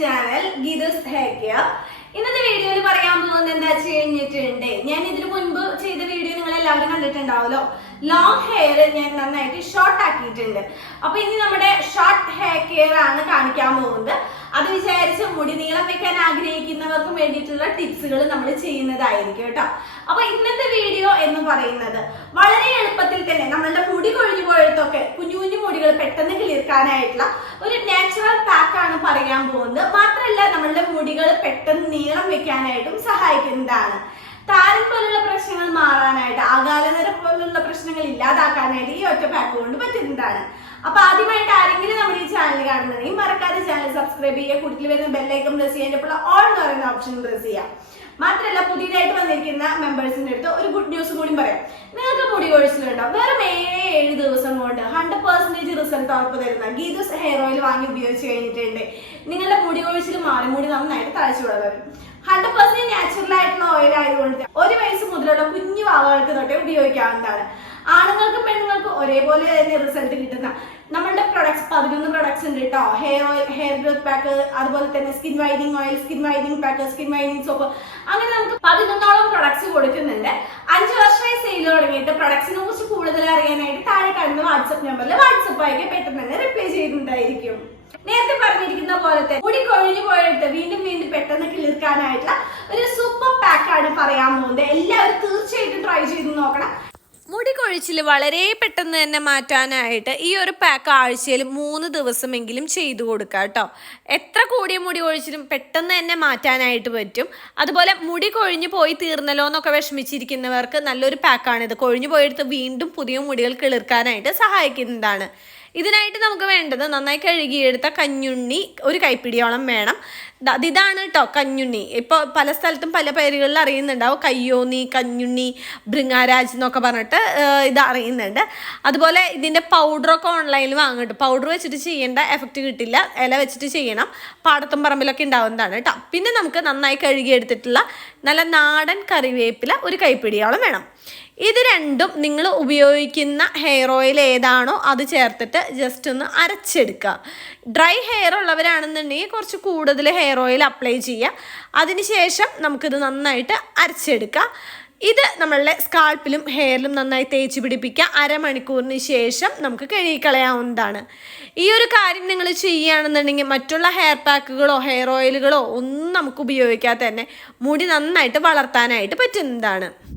Channel ഗിതസ് hair care ഇന്നത്തെ വീഡിയോയിൽ പറയാൻ പോകുന്നത് എന്താ വെച്ച് കഴിഞ്ഞിട്ടുണ്ട്? ഞാൻ ഇതിനു മുൻപ് ചെയ്ത വീഡിയോ നിങ്ങൾ എല്ലാവരും കണ്ടിട്ടുണ്ടാവുമല്ലോ. ലോങ് ഹെയർ ഞാൻ നന്നായിട്ട് ഷോർട്ട് ആക്കിയിട്ടുണ്ട്. അപ്പൊ ഇനി നമ്മുടെ ഷോർട്ട് ഹെയർ കെയർ ആണ് കാണിക്കാൻ പോകുന്നത്. അത് വിചാരിച്ച് മുടി നീളം വെക്കാൻ ആഗ്രഹിക്കുന്നവർക്കും വേണ്ടിയിട്ടുള്ള ടിപ്സുകൾ നമ്മൾ ചെയ്യുന്നതായിരിക്കും കേട്ടോ. അപ്പൊ ഇന്നത്തെ വീഡിയോ എന്ന് പറയുന്നത് വളരെ എളുപ്പത്തിൽ തന്നെ നമ്മളുടെ മുടികൾ പെട്ടെന്ന് കിളിർക്കാനായിട്ടുള്ള ഒരു നാച്ചുറൽ പാക്ക് ആണ് പറയാൻ പോകുന്നത്. മാത്രമല്ല നമ്മളുടെ മുടികൾ പെട്ടെന്ന് നീളം വെക്കാനായിട്ടും സഹായിക്കുന്നതാണ്. താരൻ പോലുള്ള പ്രശ്നങ്ങൾ മാറാനായിട്ട് ആകാലനര പോലുള്ള പ്രശ്നങ്ങൾ ഇല്ലാതാക്കാനായിട്ട് ഈ ഒറ്റ പാക്ക് കൊണ്ട് പറ്റുന്നതാണ്. അപ്പൊ ആദ്യമായിട്ട് ആരെങ്കിലും നമ്മുടെ ഈ ചാനൽ കാണുന്നതെങ്കിൽ മറക്കാതെ ചാനൽ സബ്സ്ക്രൈബ് ചെയ്യുക കൂടുതൽ വരുന്ന ബെല്ലൈക്കൺ പ്രസ് ചെയ്യുമ്പോൾ ഓൾ എന്ന് പറയുന്ന ഓപ്ഷൻ പ്രസ് ചെയ്യാം മാത്രമല്ല പുതിയതായിട്ട് വന്നിരിക്കുന്ന മെമ്പേഴ്സിന്റെ അടുത്ത് ഒരു ഗുഡ് ന്യൂസ് കൂടി പറയാം നിങ്ങൾക്ക് മുടി കൊഴിച്ചിലുണ്ടോ വെറും ഏഴ് ഏഴ് ദിവസം കൊണ്ട് ഹൺഡ്രഡ് റിസൾട്ട് തരുന്ന ഗീതസ് ഹെയർ ഓയിൽ വാങ്ങി ഉപയോഗിച്ച് കഴിഞ്ഞിട്ടുണ്ട്. നിങ്ങളുടെ മുടി കൊഴിച്ചിൽ മാറി മുടി നന്നായിട്ട് തഴച്ചു വരും ഹൺഡ്രഡ് പെർസെന്റ് നാച്ചുറൽ ആയിട്ടുള്ള ഓയിൽ ആയതുകൊണ്ട് ഒരു വയസ്സ് മുതലുള്ള കുഞ്ഞു വാവകൾക്ക് തൊട്ടേ ഉപയോഗിക്കാവുന്നതാണ്. ആണുങ്ങൾക്കും പെണ്ണുങ്ങൾക്കും ഒരേപോലെ തന്നെ റിസൾട്ട് കിട്ടുന്ന നമ്മളുടെ പ്രൊഡക്ട്സ് പതിനൊന്ന് ഉണ്ട് കേട്ടോ hair oil hair growth pack അതുപോലെ തന്നെ skin whitening oil skin whitening pack skin whitening soap അങ്ങനെ നമുക്ക് പതിനൊന്നോളം പ്രൊഡക്ട്സ് കൊടുക്കുന്നുണ്ട്. അഞ്ച് വർഷമായി സെയിൽ തുടങ്ങിയിട്ട് പ്രൊഡക്ട്സിനെ കുറിച്ച് കൂടുതൽ അറിയാനായിട്ട് താഴെ കാണുന്ന വാട്സപ്പ് നമ്പറിൽ വാട്സപ്പ് ആയിട്ട് പെട്ടെന്ന് തന്നെ റിപ്ലൈ ചെയ്യുന്നുണ്ടായിരിക്കും നേരത്തെ പറഞ്ഞിരിക്കുന്ന പോലെ തന്നെ മുടി കൊഴിഞ്ഞു പോയിട്ട് വീണ്ടും വീണ്ടും പെട്ടെന്ന് കിളിർക്കാനായിട്ടുള്ള ഒരു സൂപ്പർ പാക്ക് ആണ് പറയാൻ പോകുന്നത്. എല്ലാവരും തീർച്ചയായിട്ടും ട്രൈ ചെയ്ത് നോക്കണം. മുടി കൊഴിച്ചിൽ വളരെ പെട്ടെന്ന് തന്നെ മാറ്റാനായിട്ട് ഈ ഒരു പാക്ക് ആഴ്ചയിൽ മൂന്ന് ദിവസമെങ്കിലും ചെയ്തു കൊടുക്കുക കേട്ടോ. എത്ര കൂടിയ മുടി കൊഴിച്ചിലും പെട്ടെന്ന് തന്നെ മാറ്റാനായിട്ട് പറ്റും. അതുപോലെ മുടി കൊഴിഞ്ഞു പോയി തീർന്നല്ലോ എന്നൊക്കെ വിഷമിച്ചിരിക്കുന്നവർക്ക് നല്ലൊരു പാക്കാണിത് കൊഴിഞ്ഞു പോയെടുത്ത് വീണ്ടും പുതിയ മുടികൾ കിളിർക്കാനായിട്ട് സഹായിക്കുന്നതാണ്. ഇതിനായിട്ട് നമുക്ക് വേണ്ടത് നന്നായി കഴുകിയെടുത്ത കഞ്ഞുണ്ണി ഒരു കൈപ്പിടിയോളം വേണം. ഇതാണ് കേട്ടോ കഞ്ഞുണ്ണി. ഇപ്പോൾ പല സ്ഥലത്തും പല പേരുകളിൽ അറിയുന്നുണ്ടാവും. കയ്യോന്നി കഞ്ഞുണ്ണി ഭൃങ്ങാരാജ് എന്നൊക്കെ പറഞ്ഞിട്ട് ഇത് അറിയുന്നുണ്ട്. അതുപോലെ ഇതിന്റെ പൗഡറൊക്കെ ഓൺലൈനിൽ വാങ്ങിട്ട് പൗഡർ വെച്ചിട്ട് ചെയ്യേണ്ട എഫക്റ്റ് കിട്ടില്ല. ഇല വെച്ചിട്ട് ചെയ്യണം. പാടത്തും പറമ്പിലൊക്കെ ഉണ്ടാവുന്നതാണ് കേട്ടോ പിന്നെ നമുക്ക് നന്നായി കഴുകിയെടുത്തിട്ടുള്ള നല്ല നാടൻ കറിവേപ്പില ഒരു കൈപ്പിടിയോളം വേണം. ഇത് രണ്ടും നിങ്ങൾ ഉപയോഗിക്കുന്ന ഹെയർ ഓയിൽ ഏതാണോ അത് ചേർത്തിട്ട് ജസ്റ്റ് ഒന്ന് അരച്ചെടുക്കുക. ഡ്രൈ ഹെയർ ഉള്ളവരാണെന്നുണ്ടെങ്കിൽ കുറച്ച് കൂടുതൽ ഹെയർ ഓയിൽ അപ്ലൈ ചെയ്യുക. അതിനുശേഷം നമുക്കിത് നന്നായിട്ട് അരച്ചെടുക്കുക. ഇത് നമ്മളുടെ സ്കാൾപ്പിലും ഹെയറിലും നന്നായി തേച്ച് പിടിപ്പിക്കുക. അരമണിക്കൂറിന് ശേഷം നമുക്ക് കഴുകിക്കളയാവുന്നതാണ്. ഈ ഒരു കാര്യം നിങ്ങൾ ചെയ്യുകയാണെന്നുണ്ടെങ്കിൽ മറ്റുള്ള ഹെയർ പാക്കുകളോ ഹെയർ ഓയിലുകളോ ഒന്നും നമുക്ക് ഉപയോഗിക്കാതെ തന്നെ മുടി നന്നായിട്ട് വളർത്താനായിട്ട് പറ്റുന്നതാണ്.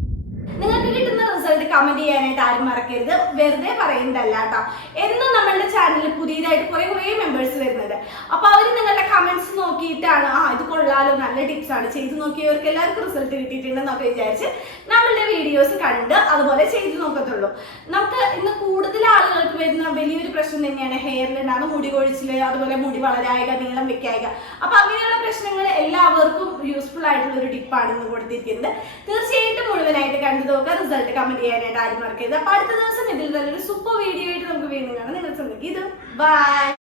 നിങ്ങൾക്ക് കിട്ടുന്ന റിസൾട്ട് കമന്റ് ചെയ്യാനായിട്ട് ആരും മറക്കരുത്. വെറുതെ പറയുന്നതല്ല കേട്ടോ. എന്നും നമ്മളുടെ ചാനലിൽ പുതിയതായിട്ട് കുറെ കുറെ മെമ്പേഴ്സ് വരുന്നത് അപ്പൊ അവർ നിങ്ങളുടെ കമന്റ്സ് നോക്കിയിട്ടാണ് ആ ഇത് കൊള്ളാലോ നല്ല ടിപ്സ് ആണ്. ചെയ്തു നോക്കിയവർക്ക് എല്ലാവർക്കും റിസൾട്ട് കിട്ടിയിട്ടുണ്ടെന്നൊക്കെ വിചാരിച്ച് നമ്മളുടെ വീഡിയോസ് കണ്ട് അതുപോലെ ചെയ്തു നോക്കത്തുള്ളൂ. നമുക്ക് ഇന്ന് കൂടുതൽ ആളുകൾക്ക് വരുന്ന വലിയൊരു പ്രശ്നം തന്നെയാണ് ഹെയറിലുണ്ടാകുന്ന മുടി കൊഴിച്ചിൽ അതുപോലെ മുടി വളരായക നീളം വെക്കായക. അപ്പൊ അങ്ങനെയുള്ള പ്രശ്നങ്ങൾ എല്ലാവർക്കും യൂസ്ഫുൾ ആയിട്ടുള്ള ഒരു ടിപ്പാണ് ഇന്ന് കൊടുത്തിരിക്കുന്നത്. തീർച്ചയായിട്ടും മുഴുവനായിട്ട് കണ്ടു നോക്കുക. റിസൾട്ട് കമന്റ് ചെയ്യാനായിട്ട് ആരും മറക്കരുത്. അപ്പൊ അടുത്ത ദിവസം ഇതിൽ നല്ലൊരു സൂപ്പർ വീഡിയോ ആയിട്ട് നമുക്ക് വീണ്ടും കാണാം. നിങ്ങൾ ശ്രമിക്കും ഇത്? ബൈ